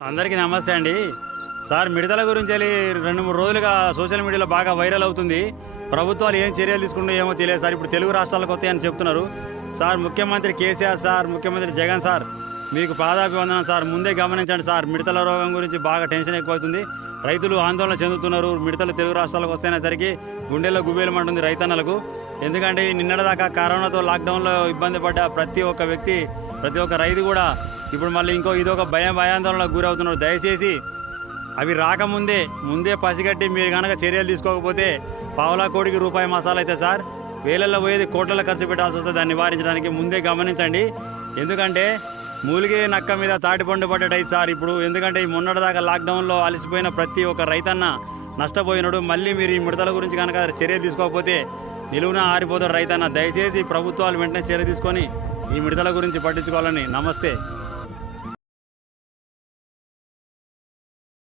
అందరికీ నమస్తే అండి. సార్ మిడతల గురించి 2, 3 రోజులుగా సోషల్ మీడియాలో బాగా వైరల్ అవుతుంది. ప్రభుత్వాలు ఏం చర్యలు తీసుకుంటాయో ఏమో తెలియదు సార్. ఇప్పుడు తెలుగు రాష్ట్రాలకు వస్తాయని చెప్తున్నారు. సార్ ముఖ్యమంత్రి కేసీఆర్ సార్, ముఖ్యమంత్రి జగన్ సార్, మీకు పాదాభివందనం సార్. ముందే గమనించండి సార్, మిడతల రోగం గురించి బాగా టెన్షన్ ఎక్కువవుతుంది. రైతులు ఆందోళన చెందుతున్నారు. మిడతలు తెలుగు రాష్ట్రాలకు వస్తేనేసరికి గుండెల్లో గుబేలమంటుంది రైతన్నలకు. ఎందుకంటే నిన్నటిదాకా కరోనాతో లాక్డౌన్లో ఇబ్బంది పడ్డ ప్రతి ఒక్క వ్యక్తి, ప్రతి ఒక్క రైతు కూడా ఇప్పుడు మళ్ళీ ఇదొక భయాందోళనకు గురవుతున్నారు. దయచేసి అవి ముందే పసిగట్టి మీరు కనుక చర్యలు తీసుకోకపోతే పావులా కోడికి రూపాయి మసాలా అయితే సార్, వేలల్లో పోయేది కోట్లలో ఖర్చు పెట్టాల్సి వస్తుంది. దాన్ని నివారించడానికి ముందే గమనించండి. ఎందుకంటే మూలిగే నక్క మీద తాటిపండు పడ్డట్టు సార్ ఇప్పుడు. ఎందుకంటే ఈ మొన్నటిదాకా లాక్డౌన్లో అలసిపోయిన ప్రతి ఒక్క రైతన్న నష్టపోయినాడు. మళ్ళీ మీరు ఈ మిడతల గురించి కనుక చర్య తీసుకోకపోతే నిలువున ఆరిపోతాడు రైతన్న. దయచేసి ప్రభుత్వాలు వెంటనే చర్య తీసుకొని ఈ మిడతల గురించి పట్టించుకోవాలని. నమస్తే.